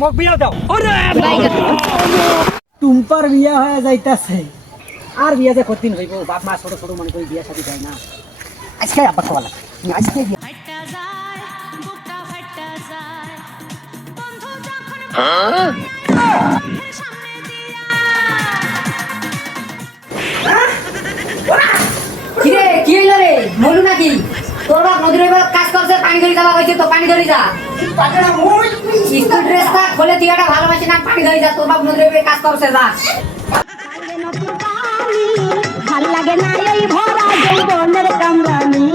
মোক বিয়া দাও টুম্পার বিয়া হয়ে যাইতাছে আর বিয়া যে কতদিন হইব বাপ মা ছোট ছোট মনে করে বিয়া শাদী দেয় না আজকে আব্বা খাওয়া লাগে আজকে কিরে কি হইল রে বলু নাকি তোর বাপ নদীর এবার কাজ করছে পানি ধরে যাওয়া হয়েছে তো পানি ধরে যা স্কুল ড্রেসটা খুলে দিয়াটা ভালোবাসি না পানি ধরে যা তোর বাপ নদীর এবার কাজ করছে যা ভাল লাগে না এই ভরা যৌবনের কামরানি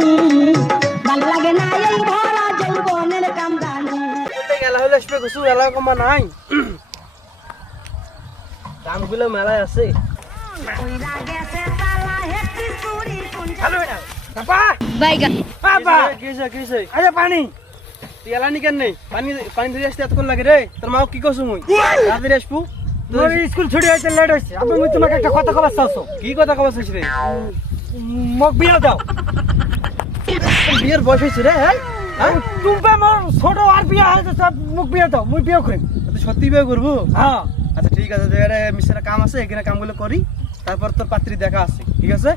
ভাল লাগে না এই ভরা যৌবনের কামরানি বলতে গেলা হইলে আসবে কিছু এলা কমা নাই দামগুলো মেলায় আছে হ্যালো না বাবা বাইগা বাবা কিছে কিছে আরে পানি তেলা নি কেন নেই পানি পানি ধরে আসতে এত কোন লাগে রে তোর মা কি কইছ মুই রাতে আসবো তোর স্কুল ছুটি হইতে লেট হইছে আমি মুই তোমাকে একটা কথা কবার চাইছো কি কথা কবার চাইছ রে মোক বিয়া দাও বিয়ের বয়স হইছে রে হ্যাঁ তুমি মোর ছোট আর বিয়া হইছে সব মোক বিয়া দাও মুই বিয়া করিম তুই সত্যি বিয়া করব হ্যাঁ আচ্ছা ঠিক আছে এর মিস্টার কাম আছে এখানে কামগুলো করি তারপর তোর পাত্রী দেখা আছে ঠিক আছে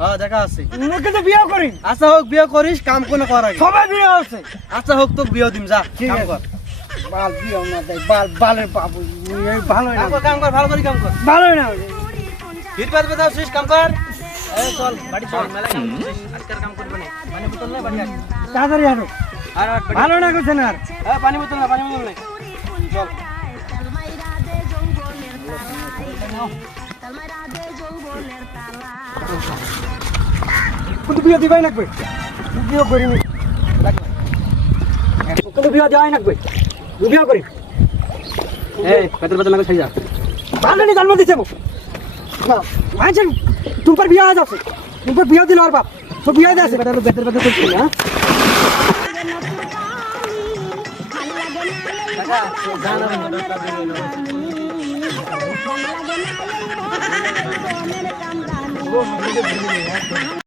হ্যাঁ দেখা আছে মুকে তো বিয়া করি আচ্ছা হোক বিয়া করিস কাম কোন করাই সবাই বিয়া আছে আচ্ছা হোক তো বিয়া দিম যা কাম কর বাল বিয়া না দেই বাল বালের বাবু এই ভালো না কাম কর ভালো করে কাম কর ভালো না ফির বাদ বাদ শেষ কাম কর এই চল বাড়ি চল মেলা কাম করছিস আজকের কাম করবে না পানি বোতল না বাড়ি আস তাড়াতাড়ি আনো আর ভালো না করছ না আর হ্যাঁ পানি বোতল না চল কিন্তু বিয়া দিবাই লাগবে বিয়া করিনি কিন্তু বিয়া দেওয়াই লাগবে বিয়া করি এই পেট্রোল পেট্রোল লাগে ছাই যা ভালো নি জন্ম দিছে মুখ না আছেন তোমার বিয়া আজ আছে তোমার বিয়া দিল আর বাপ তো বিয়া দে আছে পেট্রোল পেট্রোল পেট্রোল করছিস না দাদা জানা